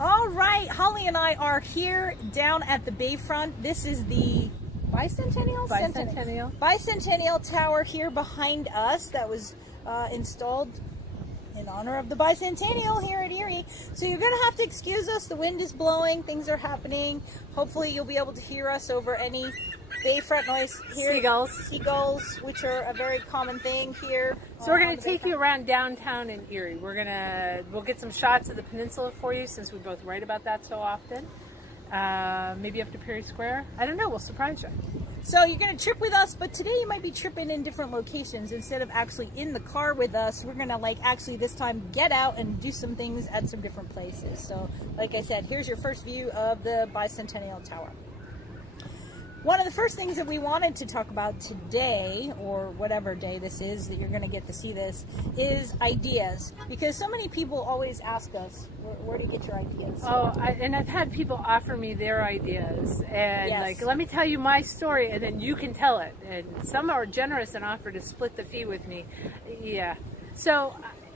All right, Holly and I are here down at the Bayfront. This is the Bicentennial Tower here behind us that was installed in honor of the Bicentennial here at Erie. So you're going to have to excuse us. The wind is blowing. Things are happening. Hopefully you'll be able to hear us over any Bayfront noise here. Seagulls, which are a very common thing here. So we're going to take you around downtown in Erie. We'll get some shots of the peninsula for you since we both write about that so often. Maybe up to Perry Square. I don't know. We'll surprise you. So you're going to trip with us, but today you might be tripping in different locations. Instead of actually in the car with us, we're going to actually this time get out and do some things at some different places. So like I said, here's your first view of the Bicentennial Tower. One of the first things that we wanted to talk about today, or whatever day this is that you're going to get to see this, is ideas. Because so many people always ask us, where do you get your ideas? And I've had people offer me their ideas. And Yes. let me tell you my story, and then you can tell it. And some are generous and offer to split the fee with me. Yeah. So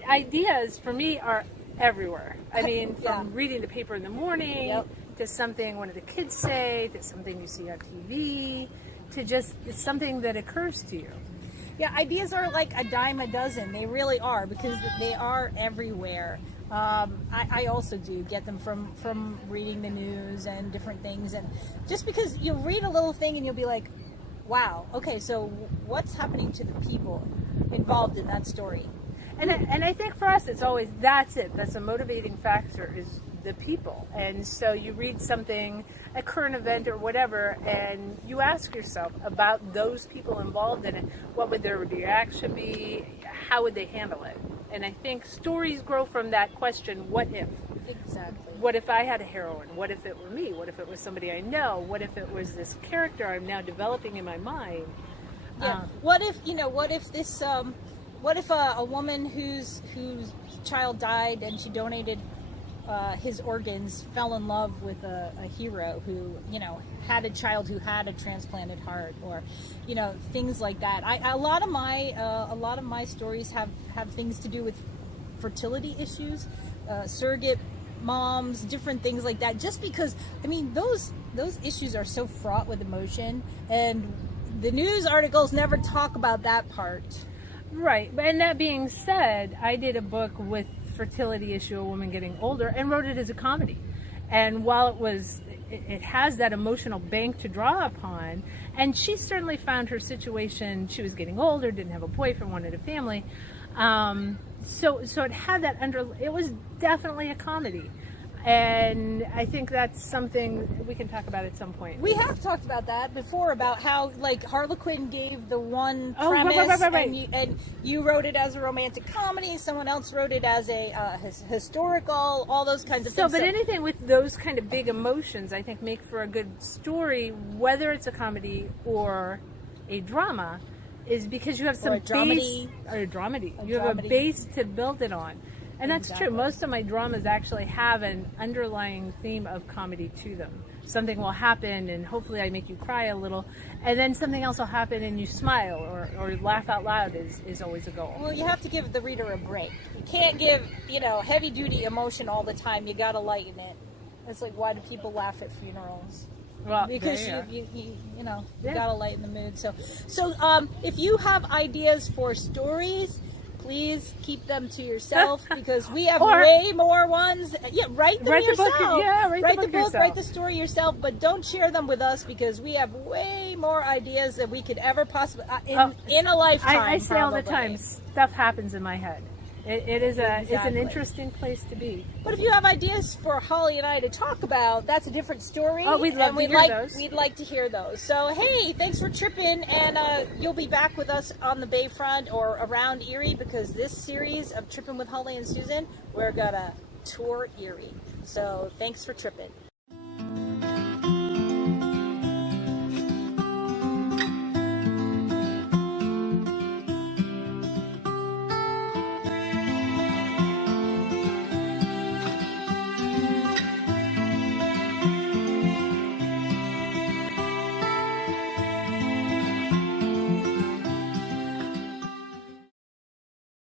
ideas, for me, are everywhere. I mean, from reading the paper in the morning, to something one of the kids say, to something you see on TV, to just it's something that occurs to you. Yeah, ideas are like a dime a dozen. They really are, because they are everywhere. I also do get them from reading the news and different things. And just because you'll read a little thing and you'll be like, wow, okay, so what's happening to the people involved in that story? And I think for us, it's always, that's it. That's a motivating factor, is the people. And so you read something, a current event or whatever, and you ask yourself about those people involved in it. What would their reaction be? How would they handle it? And I think stories grow from that question, what if? Exactly. What if I had a heroine? What if it were me? What if it was somebody I know? What if it was this character I'm now developing in my mind? Yeah. What if a woman whose child died and she donated his organs, fell in love with a hero who, had a child who had a transplanted heart, or, things like that. A lot of my stories have things to do with fertility issues, surrogate moms, different things like that. Just because, those issues are so fraught with emotion, and the news articles never talk about that part. Right. And that being said, I did a book with fertility issue, a woman getting older, and wrote it as a comedy. And while it has that emotional bank to draw upon, and she certainly found her situation, she was getting older, didn't have a boyfriend, wanted a family. So it had that it was definitely a comedy. And I think that's something we can talk about at some point. We have talked about that before, about how Harlequin gave the one premise, right. And you wrote it as a romantic comedy. Someone else wrote it as a historical, all those kinds of things. But anything with those kind of big emotions, I think, make for a good story, whether it's a comedy or a drama, is because you have some base, or a dramedy. You have a base to build it on. And that's true. Most of my dramas actually have an underlying theme of comedy to them. Something will happen, and hopefully I make you cry a little, and then something else will happen and you smile or laugh out loud is always a goal. Well, you have to give the reader a break. You can't give, heavy-duty emotion all the time. You got to lighten it. It's like, why do people laugh at funerals? Well, because you got to lighten the mood. So if you have ideas for stories, please keep them to yourself, because we have way more ones. Yeah, write them yourself. Write the book, write the story yourself, but don't share them with us, because we have way more ideas than we could ever possibly in a lifetime. I say all the time, stuff happens in my head. It's an interesting place to be. But if you have ideas for Holly and I to talk about, that's a different story. Oh, we'd love to hear those. We'd like to hear those. So, hey, thanks for tripping, and you'll be back with us on the Bayfront or around Erie, because this series of Trippin' with Holly and Susan, we're going to tour Erie. So, thanks for tripping.